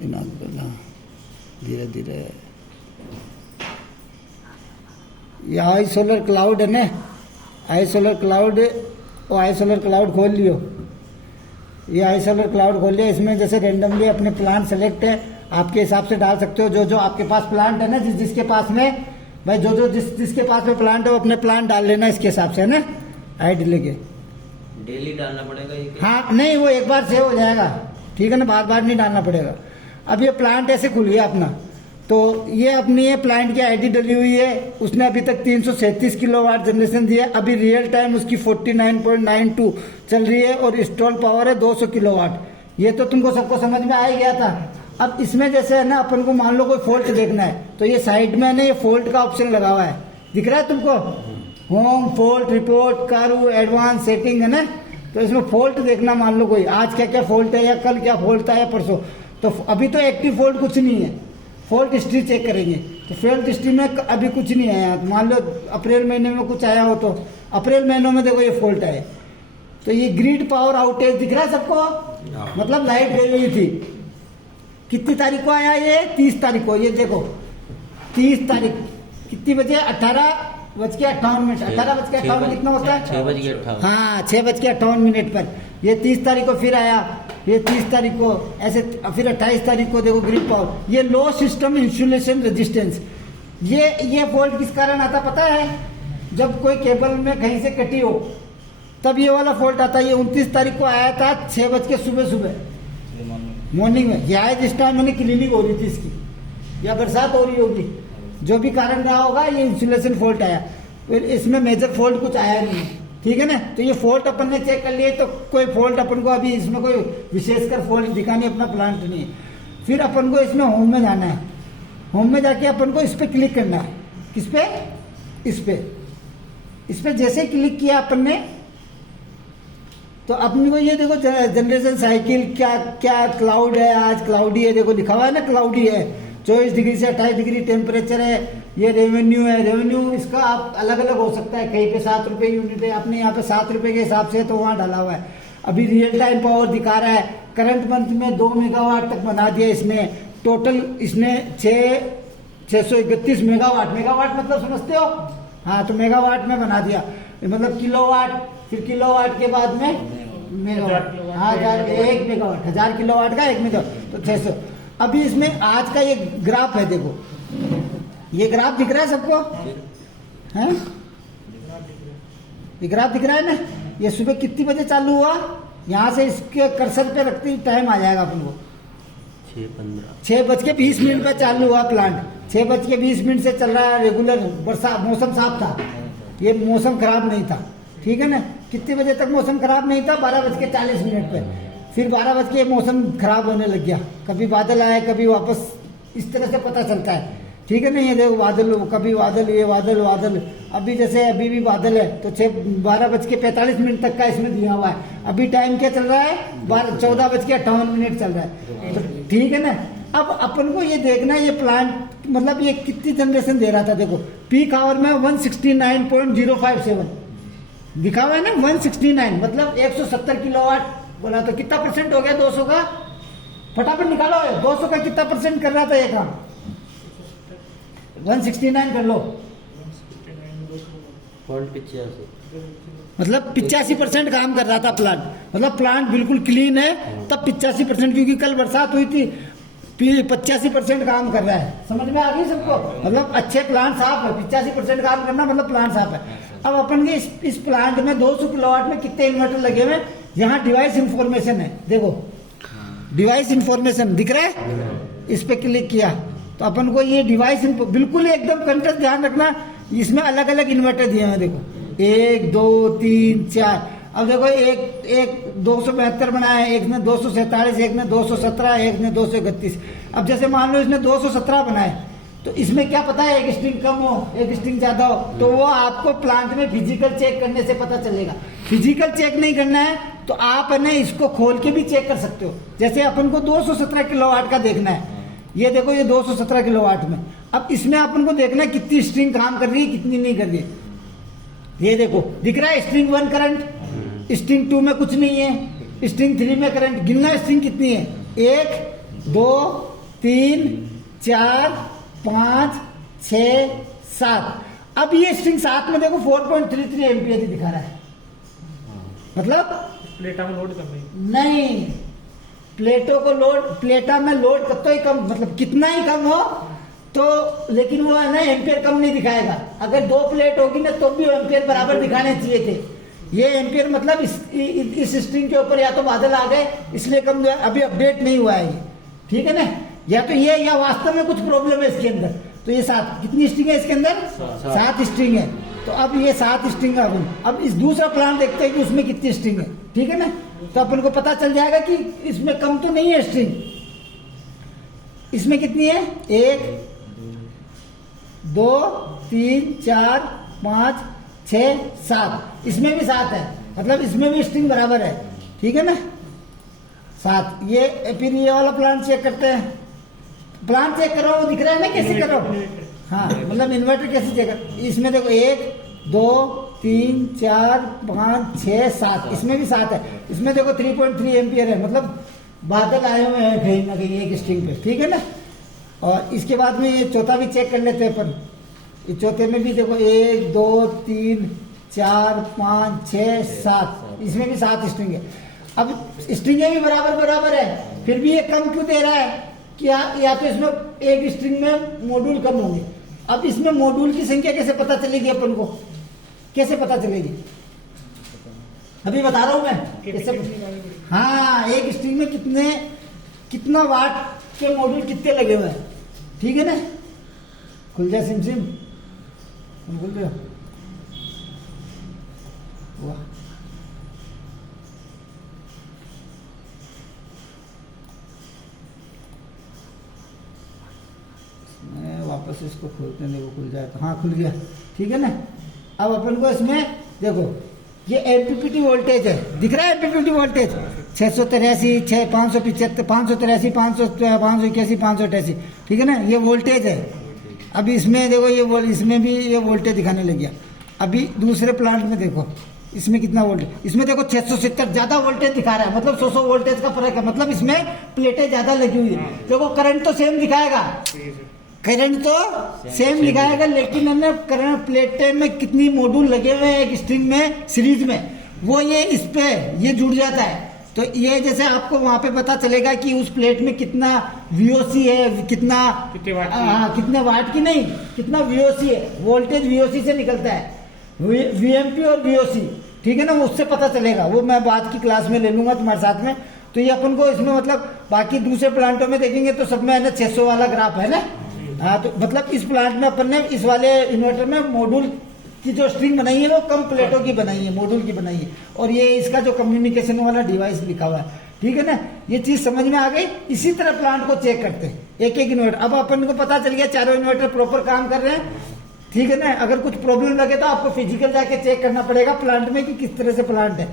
धीरे धीरे ये आई सोलर क्लाउड है ना, आई सोलर क्लाउड, वो आई सोलर क्लाउड खोल लियो, ये आई सोलर क्लाउड खोल लिया। इसमें जैसे रेंडमली अपने प्लांट सेलेक्ट है, आपके हिसाब से डाल सकते हो। जो जो आपके पास प्लांट है ना, जिसके पास में भाई जो जिसके पास में प्लांट है वो अपने प्लांट डाल लेना इसके हिसाब से, है ना, आईडी लेके। डेली डालना पड़ेगा ये? हाँ नहीं, वो एक बार सेव हो जाएगा, ठीक है ना, बार बार नहीं डालना पड़ेगा। अब ये प्लांट ऐसे खुल गया अपना, तो ये अपनी ये प्लांट की आईडी डली हुई है। उसने अभी तक 337 किलोवाट जनरेशन दी है। अभी रियल टाइम उसकी 49.92 चल रही है और इंस्टॉल पावर है 200 किलोवाट। ये तो तुमको सबको समझ में आ ही गया था। अब इसमें जैसे है ना, अपन को मान लो कोई फॉल्ट देखना है, तो ये साइड में ना ये फॉल्ट का ऑप्शन लगा हुआ है, दिख रहा है तुमको, होम फॉल्ट रिपोर्ट करो एडवांस सेटिंग, है ना। तो इसमें फॉल्ट देखना, मान लो कोई आज क्या क्या फॉल्ट है या कल क्या फॉल्ट था या परसों, तो अभी तो एक्टिव फॉल्ट कुछ नहीं है। फॉल्ट हिस्ट्री चेक करेंगे तो फॉल्ट हिस्ट्री में अभी कुछ नहीं आया। मान लो अप्रैल महीने में कुछ आया हो तो अप्रैल महीनों में देखो ये फॉल्ट आए। तो ये ग्रिड पावर आउटेज दिख रहा है सबको, मतलब लाइट गई हुई थी। कितनी तारीख को आया ये? 30 तारीख को। ये देखो 30 तारीख कितनी बजे? 18:58। 18:58 कितना होता है? 6:58। हाँ 6:58 पर ये 30 तारीख को फिर आया। ये 30 तारीख को ऐसे, फिर 28 तारीख को देखो ग्रिड पावर। ये लो सिस्टम इंसुलेशन रेजिस्टेंस, ये फॉल्ट किस कारण आता पता है? जब कोई केबल में कहीं से कटी हो तब ये वाला फॉल्ट आता है। ये 29 तारीख को आया था 6 बज के सुबह मॉर्निंग में। ये आया जिस टाइम मैंने क्लीनिंग हो रही थी इसकी, या बरसात हो रही होगी, जो भी कारण रहा होगा, ये इंसुलेशन फॉल्ट आया। फिर इसमें मेजर फॉल्ट कुछ आया नहीं, ठीक है ना। तो ये फॉल्ट अपन ने चेक कर लिए, तो कोई फॉल्ट अपन को अभी इसमें कोई विशेषकर फॉल्ट दिखा नहीं, अपना प्लांट नहीं है। फिर अपन को इसमें होम में जाना है। होम में जाके अपन को इस पर क्लिक करना है। किस पे? इस पे जैसे क्लिक किया अपन ने, तो अपनी को ये देखो जनरेशन साइकिल क्या क्या क्लाउड है, आज क्लाउडी है, देखो लिखा हुआ है ना क्लाउडी है। 24 डिग्री से 28 डिग्री टेम्परेचर है। ये रेवेन्यू है, रेवेन्यू इसका आप अलग अलग हो सकता है, कहीं पे 7 रुपये यूनिट है, अपने यहाँ पे 7 रुपये के हिसाब से तो वहाँ डाला हुआ है। अभी रियल टाइम पावर दिखा रहा है, करंट मंथ में 2 मेगावाट तक बना दिया इसने। टोटल इसने 631 मेगावाट, मेगावाट मतलब समझते हो? हाँ, तो मेगावाट में बना दिया, मतलब किलोवाट, फिर किलोवाट के बाद में मेगावाट। हाँ 1 मेगावाट, 1000 किलोवाट का 1 मेगावाट, तो 600। अभी इसमें आज का ये ग्राफ है, देखो ये ग्राफ दिख रहा है सबको, है ये ग्राफ दिख रहा है ना। ये सुबह कितनी बजे चालू हुआ, यहाँ से इसके कर्सर पे रखते ही टाइम आ जाएगा अपन को। 6:20 पर चालू हुआ प्लांट, 6:20 से चल रहा है रेगुलर। बरसात, मौसम साफ था, ये मौसम खराब नहीं था, ठीक है ना। कितने बजे तक मौसम खराब नहीं था? 12:40 पे। फिर 12 बज के मौसम खराब होने लग गया, कभी बादल आए कभी वापस, इस तरह से पता चलता है, ठीक है ना। ये देखो बादल, कभी बादल, ये बादल। अभी जैसे अभी भी बादल है, तो 12:45 तक का इसमें दिया हुआ है। अभी टाइम क्या चल रहा है? 14:58 चल रहा है, तो ठीक है ना। अब अपन को ये देखना है, ये प्लांट मतलब ये कितनी जनरेशन दे रहा था। देखो पीक आवर में 169.057 दिखा हुआ है ना, 169 मतलब 170 किलोवाट बोला। तो कितना परसेंट हो गया 200 का? फटाफट निकालो, 200 का कितना परसेंट कर रहा था ये काम? 169 कर लो, मतलब 85% काम कर रहा था प्लांट। मतलब प्लांट बिल्कुल क्लीन है तब 85%, क्योंकि कल बरसात हुई थी, 85% काम कर रहा है। समझ में आ गई सबको? मतलब अच्छे प्लांट साफ है, 85% काम करना मतलब प्लांट साफ है। अब अपन के इस प्लांट में 200 किलोवाट में कितने इन्वर्टर लगे हुए? यहाँ डिवाइस इंफॉर्मेशन है, देखो डिवाइस इंफॉर्मेशन दिख रहा है। इस पे क्लिक किया तो अपन को ये डिवाइस बिल्कुल एकदम कंटेंट ध्यान रखना, इसमें अलग अलग इन्वर्टर दिए हैं। देखो 1 2 3 4। अब देखो एक 272 बनाया है, एक ने 247, एक ने 217, एक ने 231। अब जैसे मान लो इसने 217 बनाए, तो इसमें क्या पता है, एक स्ट्रिंग कम हो एक स्ट्रिंग ज्यादा हो, तो वो आपको प्लांट में फिजिकल चेक करने से पता चलेगा। फिजिकल चेक नहीं करना है तो आप है इसको खोल के भी चेक कर सकते हो। जैसे अपन को 217 किलोवाट का देखना है, ये देखो ये 217 किलोवाट में। अब इसमें अपन को देखना है कितनी स्ट्रिंग काम कर रही है, कितनी नहीं कर रही है। ये देखो दिख रहा है स्ट्रिंग 1 करंट, स्ट्रिंग 2 में कुछ नहीं है, स्ट्रिंग 3 में करंट। गिनना स्ट्रिंग कितनी है, 1 2 3 4 5 6 7। अब ये स्ट्रिंग 7 में देखो 4.33 एम्पियर ही दिखा रहा है, मतलब प्लेटा में लोड कर रही नहीं, प्लेटों को लोड, प्लेटा में लोड कतो ही कम, मतलब कितना ही कम हो तो, लेकिन वो है ना एम्पियर कम नहीं दिखाएगा। अगर 2 प्लेट होगी ना तो भी वो एम्पियर बराबर दिखाने चाहिए थे। ये एम्पियर मतलब इस स्ट्रिंग के ऊपर या तो बादल आ गए इसलिए कम जो है, अभी अपडेट नहीं हुआ है ये, ठीक है ना। या तो ये या वास्तव में कुछ प्रॉब्लम है इसके अंदर। तो ये 7, कितनी स्ट्रिंग है इसके अंदर? 7 स्ट्रिंग है। तो अब ये 7 स्ट्रिंग है। अब इस दूसरा प्लान देखते हैं कि उसमें कितनी स्ट्रिंग है, ठीक है ना। तो अपन को पता चल जाएगा कि इसमें कम तो नहीं है स्ट्रिंग। इसमें कितनी है? 1 2 3 4 5 6 7। इसमें भी 7 है, मतलब इसमें भी स्ट्रिंग बराबर है, ठीक है ना, 7। ये फिर ये वाला प्लान चेक करते हैं। प्लान चेक करो, वो दिख रहा है ना कैसे करो? हाँ, मतलब इन्वर्टर कैसे चेक कर, इसमें देखो 1 2 3 4 5 6 7। इसमें भी 7 है। इसमें देखो 3.3 एम्पियर है, मतलब बादल आए हुए हैं कहीं ना कहीं एक स्ट्रिंग पे, ठीक है ना। और इसके बाद में ये चौथा भी चेक कर लेते हैं अपन। इस चौथे में भी देखो 1 2 3 4 5 6 7। इसमें भी 7 स्ट्रिंग है। अब स्ट्रिंगें भी बराबर है, फिर भी ये कम क्यों दे रहा है? क्या या तो इसमें एक स्ट्रिंग में मॉड्यूल कम होंगे। अब इसमें मॉड्यूल की संख्या कैसे पता चलेगी अपन को? कैसे पता चलेगी? अभी बता रहा हूं मैं कैसे। हाँ, एक स्ट्रिंग में कितना वाट के मॉड्यूल कितने लगे हुए हैं, ठीक है ना। खुल जा सिम खुल गया। वाह, मैं वापस इसको खोलते हैं, देखो खुल जाए तो। हाँ, खुल गया, ठीक है ना। अब अपन को इसमें देखो ये एमपीपीटी वोल्टेज है, दिख रहा है एमपीपीटी वोल्टेज 683 575 583 581 588, ठीक है ना, ये वोल्टेज है। अभी इसमें देखो इसमें भी ये वोल्टेज दिखाने लग गया। अभी दूसरे प्लांट में देखो इसमें कितना वोल्टेज, इसमें देखो 670 ज्यादा वोल्टेज दिखा रहा है, मतलब 100 वोल्टेज का फर्क है, मतलब इसमें प्लेटें ज्यादा लगी हुई है। देखो करंट तो सेम दिखाएगा, करंट तो सेम दिखाएगा, लेकिन हमने करंट प्लेटें में कितनी मॉड्यूल लगे हुए हैं एक स्ट्रिंग में सीरीज में, वो ये इस पे ये जुड़ जाता है। तो ये जैसे आपको वहां पे पता चलेगा कि उस प्लेट में कितना वीओसी है, कितने वाट की नहीं, कितना वीओसी है, वोल्टेज वीओसी से निकलता है, वीएमपी और वीओसी, ठीक है ना, वो उससे पता चलेगा। वो मैं बाद की क्लास में ले लूंगा तुम्हारे साथ में। तो ये अपन को इसमें मतलब बाकी दूसरे प्लांटों में देखेंगे तो सब में है ना 600 वाला ग्राफ है ना। हाँ, तो मतलब इस प्लांट में अपन ने इस वाले इन्वर्टर में मॉड्यूल की जो स्ट्रिंग बनाई है वो कम प्लेटों की बनाई है, मॉड्यूल की बनाई है, और ये इसका जो कम्युनिकेशन वाला डिवाइस लिखा हुआ है, ठीक है ना। ये चीज समझ में आ गई। इसी तरह प्लांट को चेक करते हैं एक एक इन्वर्टर। अब अपन को पता चल गया चारों इन्वर्टर प्रॉपर काम कर रहे हैं, ठीक है ना। अगर कुछ प्रॉब्लम लगे तो आपको फिजिकल जाके चेक करना पड़ेगा प्लांट में कि किस तरह से प्लांट है।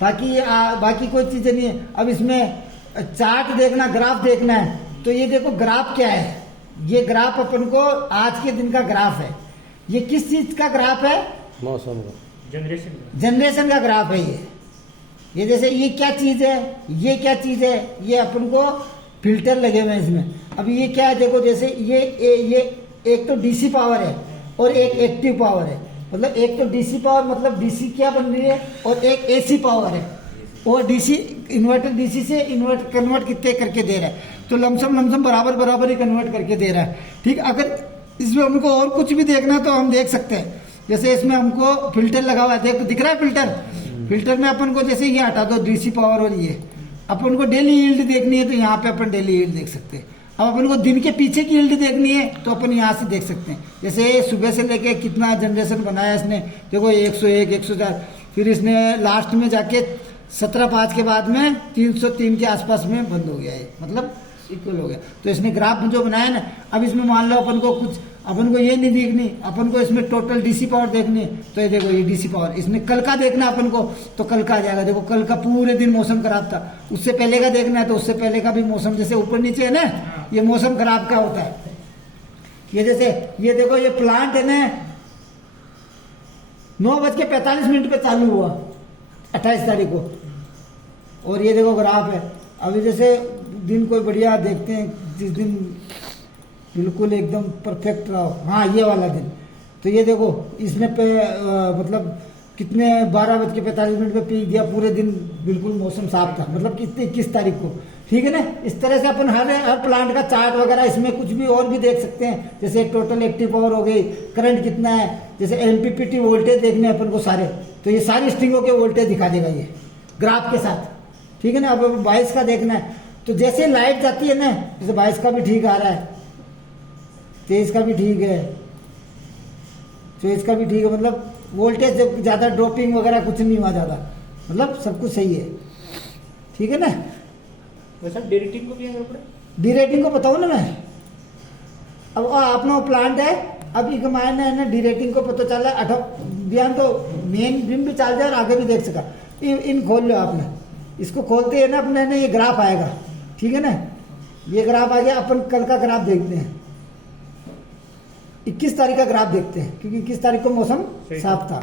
बाकी कोई चीजें नहीं है। अब इसमें चार्ट देखना, ग्राफ देखना है, तो ये देखो ग्राफ क्या है। ये ग्राफ अपन को आज के दिन का ग्राफ है। ये किस चीज का ग्राफ है? मौसम का, जनरेशन का ग्राफ है ये जैसे ये क्या चीज है, ये क्या चीज है, ये अपन को फिल्टर लगे हुए हैं इसमें। अब ये क्या है देखो, जैसे ये एक तो डीसी पावर है और एक एक्टिव पावर है। मतलब एक तो डीसी पावर मतलब डीसी क्या बन रही है, और एक एसी पावर है। और डीसी इन्वर्टर डीसी से इन्वर्टर कन्वर्ट कितने करके दे रहा है, तो लमसम बराबर ही कन्वर्ट करके दे रहा है, ठीक। अगर इसमें हमको और कुछ भी देखना है तो हम देख सकते हैं। जैसे इसमें हमको फिल्टर लगा हुआ है, दिख रहा है फिल्टर में अपन को जैसे ये हटा दो डीसी पावर, और ये अपन को डेली यील्ड देखनी है तो यहाँ पे अपन डेली यील्ड देख सकते हैं। अब अपन को दिन के पीछे की यील्ड देखनी है तो अपन यहाँ से देख सकते हैं। जैसे सुबह से लेके कितना जनरेशन बनाया इसने, देखो 101 104, फिर इसने लास्ट में जाके 17:05 के बाद में 303 के आसपास में बंद हो गया है, मतलब इक्वल हो गया। तो इसने ग्राफ जो बनाया ना, अब इसमें मान लो अपन को ये नहीं देखनी, अपन को इसमें टोटल डीसी पावर देखनी है, तो ये देखो ये डीसी पावर। इसमें कल का देखना अपन को तो कल का आ जाएगा। देखो कल का पूरे दिन मौसम खराब था, उससे पहले का देखना है तो उससे पहले का भी मौसम, जैसे ऊपर नीचे है ना, ये मौसम खराब का होता है। ये जैसे ये देखो ये प्लांट है ना 9:45 पे चालू हुआ 28 तारीख को, और ये देखो ग्राफ है। अभी जैसे दिन कोई बढ़िया देखते हैं जिस दिन बिल्कुल एकदम परफेक्ट रहा हो। हाँ, ये वाला दिन तो ये देखो इसमें पे मतलब कितने 12:45 पे पीक दिया, पूरे दिन बिल्कुल मौसम साफ था, मतलब कितने 21 तारीख को। ठीक है ना, इस तरह से अपन हर प्लांट का चार्ट वगैरह इसमें कुछ भी और भी देख सकते हैं, जैसे टोटल एक्टिव पावर हो गई, करंट कितना है, जैसे एमपीपीटी वोल्टेज देखने अपन को सारे, तो ये सारी स्ट्रिंगों के वोल्टेज दिखा देगा ये ग्राफ के साथ। ठीक है ना, अब 22 का देखना है तो जैसे लाइट जाती है ना, जैसे 22 का भी ठीक आ रहा है, 23 का भी ठीक है, 24 का भी ठीक है, मतलब वोल्टेज जब ज़्यादा ड्रॉपिंग वगैरह कुछ नहीं हुआ ज़्यादा, मतलब सब कुछ सही है। ठीक है ना, वैसा डी रेटिंग को भी अगर पड़े डी रेटिंग को बताऊँ ना मैं, अब अपना प्लांट है, अब एक मायने है ना डी रेटिंग को पता चला 8 बयान तो मेन बिम भी चल जाए और आगे भी देख सका। इन खोल लो आपने, इसको खोलते हैं ना अपने ने ये ग्राफ आएगा। ठीक है ना, ये ग्राफ आ गया, अपन कल का ग्राफ देखते हैं, 21 तारीख का ग्राफ देखते हैं, क्योंकि 21 तारीख को मौसम साफ था,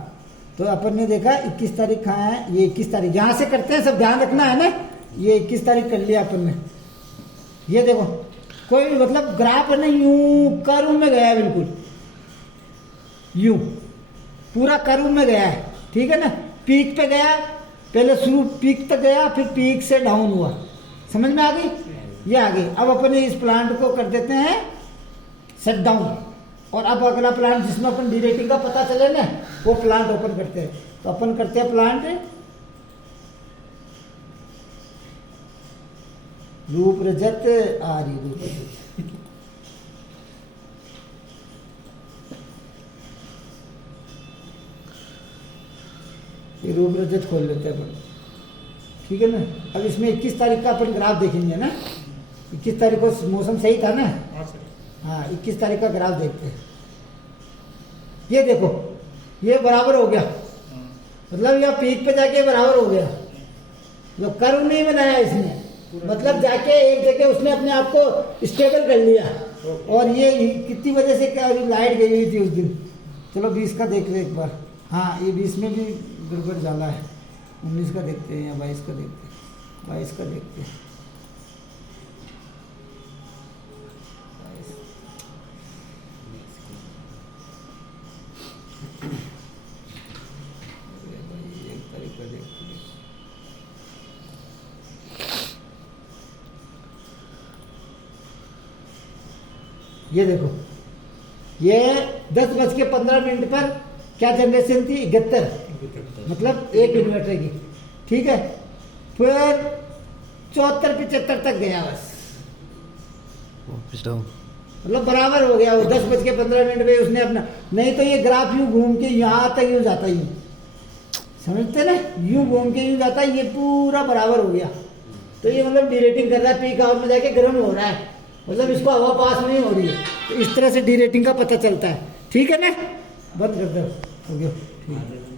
तो अपन ने देखा 21 तारीख कहाँ है, ये 21 तारीख यहाँ से करते हैं, सब ध्यान रखना है ना, ये 21 तारीख कर लिया अपन ने। ये देखो कोई मतलब ग्राफ है ना यूं कर्व में गया है, बिल्कुल यूं पूरा कर्व में गया है। ठीक है ना, पीक पे गया, पहले शुरू पीक तक गया, फिर पीक से डाउन हुआ, समझ में आ गई, ये आ गई। अब अपन इस प्लांट को कर देते हैं शट डाउन, और अब अगला प्लांट जिसमें अपन डी रेटिंग का पता चले ना, वो प्लांट ओपन करते हैं। तो अपन करते हैं प्लांट रूप रजत आर्य रूप रजत। ये रूप रजत खोल लेते हैं अपन। ठीक है ना, अब इसमें 21 तारीख का अपन ग्राफ देखेंगे ना, 21 तारीख को मौसम सही था ना। हाँ, 21 तारीख का ग्राफ देखते हैं। ये देखो ये बराबर हो गया, मतलब यह पीक पे जाके बराबर हो गया, जो कर्व नहीं बनाया इसने, मतलब जाके एक जगह उसने अपने आप को स्टेबल कर लिया। और ये कितनी वजह से क्या लाइट गई हुई थी उस दिन। चलो 20 का देख ले एक बार। हाँ, ये 20 में भी गड़बड़ जाला है, 19 का देखते हैं या 22 का देखते हैं, 22 का देखते हैं। ये देखो ये 10:15 पर क्या जनरेशन थी, 71, मतलब 1 इन्वर्टर की। ठीक है, फिर 74-75 तक गया बस, मतलब बराबर हो गया वो 10:15 पे उसने अपना, नहीं तो ये ग्राफ यूं घूम के यहाँ तक यूं जाता, यूं समझते ना, यूं घूम के यूं जाता, ये पूरा बराबर हो गया। तो ये मतलब डी रेटिंग कर रहा है, पीक आवर में जाके गर्म हो रहा है, मतलब इसको हवा पास नहीं हो रही है, तो इस तरह से डी रेटिंग का पता चलता है। ठीक है ना, बंद कर दो, हो गया ठीक है।